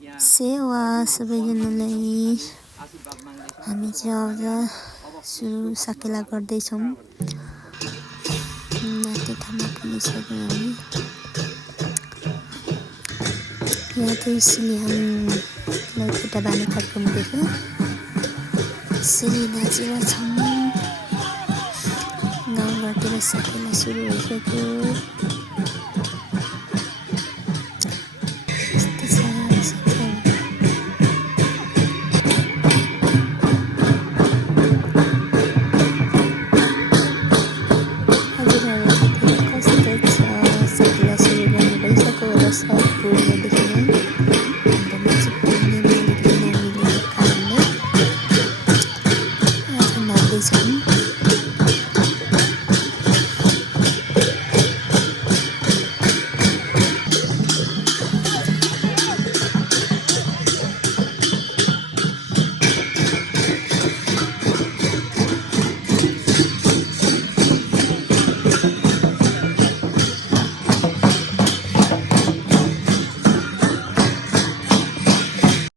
सेवा सबैजनालाई हामी चाहिँ आज सुरु साकेला गर्दैछौँ। माथि ठाउँमा पुगिसक्यौँ हामी। यहाँ त्यसैले हामीलाई खुट्टा बाँध्ने कार्यक्रम देख्यो। त्यसरी नाचेर छौँ। गाउँघरतिर साकेला सुरु भइसक्यो।